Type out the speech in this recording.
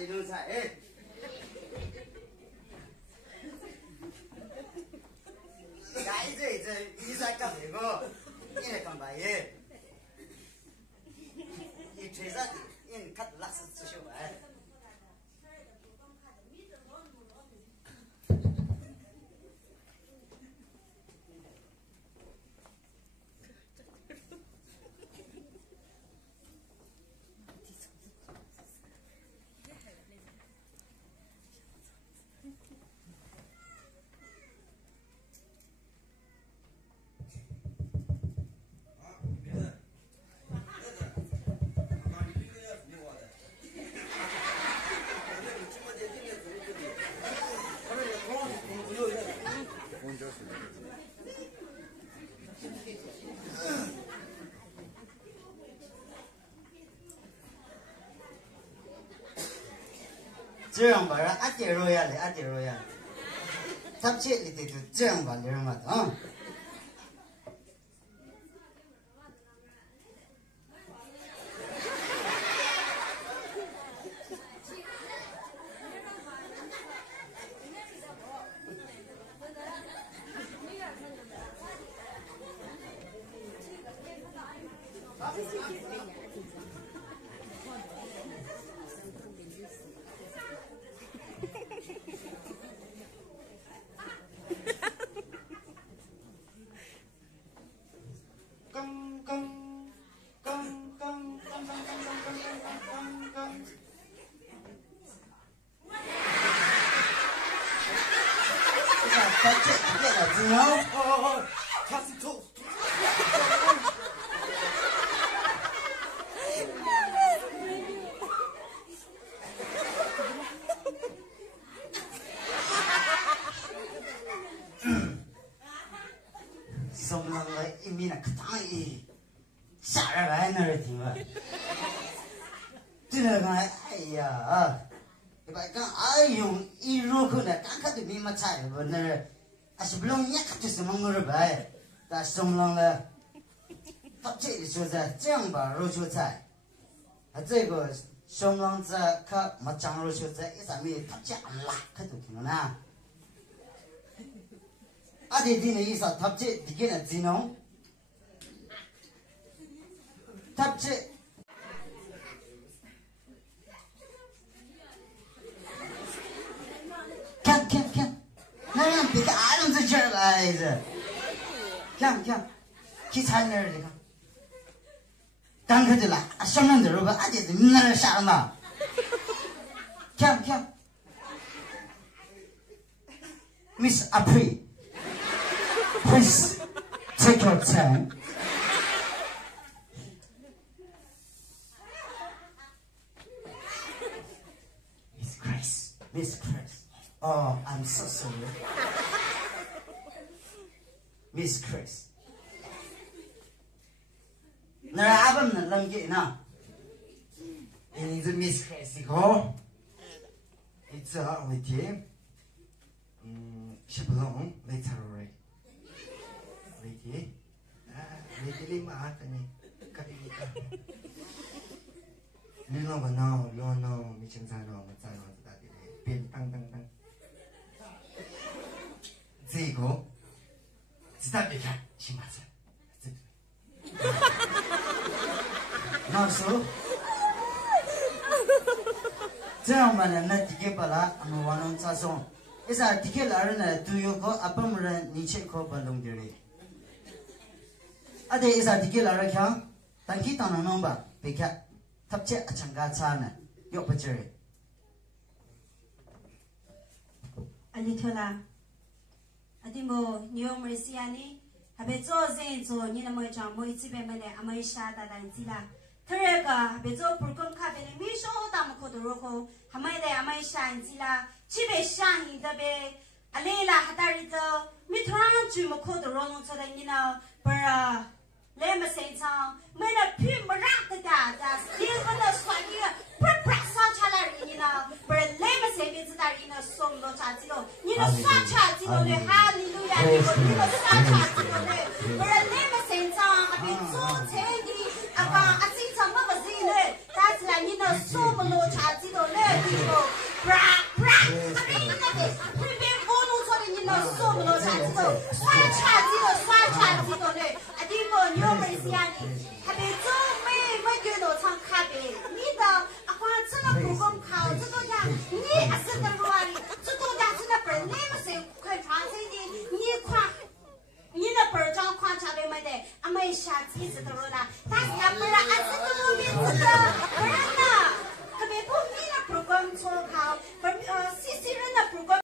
里弄菜哎。该这比赛干这个，你来干嘛耶？你吹啥的？你看拉屎吃小白。这样吧，阿姐罗呀嘞，阿姐罗呀，他这里头这样吧，你嘛啊。送上了，他这里说的这样吧，肉蔬菜，这个送上这可没长肉蔬菜，一上面他这样拉，可都听了呢。阿弟弟的意思，他这第几呢？技能，他这，看，那样别个俺们这劲儿来着。看，去餐那儿去看，刚开始来，上那头吧，俺姐子你那啥了嘛？看，Miss April, please take your time. Miss Grace. Oh, I'm so sorry. Miss Chris. 나 아범는 런게나. It's Miss Chris 이거. It's with you. Shabong literary. With you. With lima atani. Kapita. Lino no, lono, michenzano, mazzano, pen tang. Zigo. 子弹别看，起码是，那时候这样嘛呢，那第一把啦，我们玩弄杂送，一下第一来人呢，都有个阿爸们人你去考本东的嘞，啊对，一下第一来人看，但去当那弄吧，别看，他这阿强家差呢，有不知嘞。阿里特拉。 Ati mo niyo Malaysiani habe zo zen zo ni na mo chang mo ichi be mane amai sha da dan ji la thre ga habe zo purkon kha be mi sho da mo ko do ro ko hamai de amai sha ji la chi be sha ni da be ale la hadari zo mi thran ju mo ko do ro no cha da ni na par le ma sen chang me na phi ma ra da da si ko na swa ni pra sa cha la ni na par le ma sen be da ri na som lo cha ji lo ni na sa cha ji lo le hallelujah ni ko sa cha ji lo le par le ma sen chang a be zo che ni a ka a chi chang ma ba ji le ta ji la ni na som lo cha ji lo le ni ko 的，阿妹下次子头啦，他是不是阿是都面子的，不然呢，可别不你那不光错考，不西人的不光。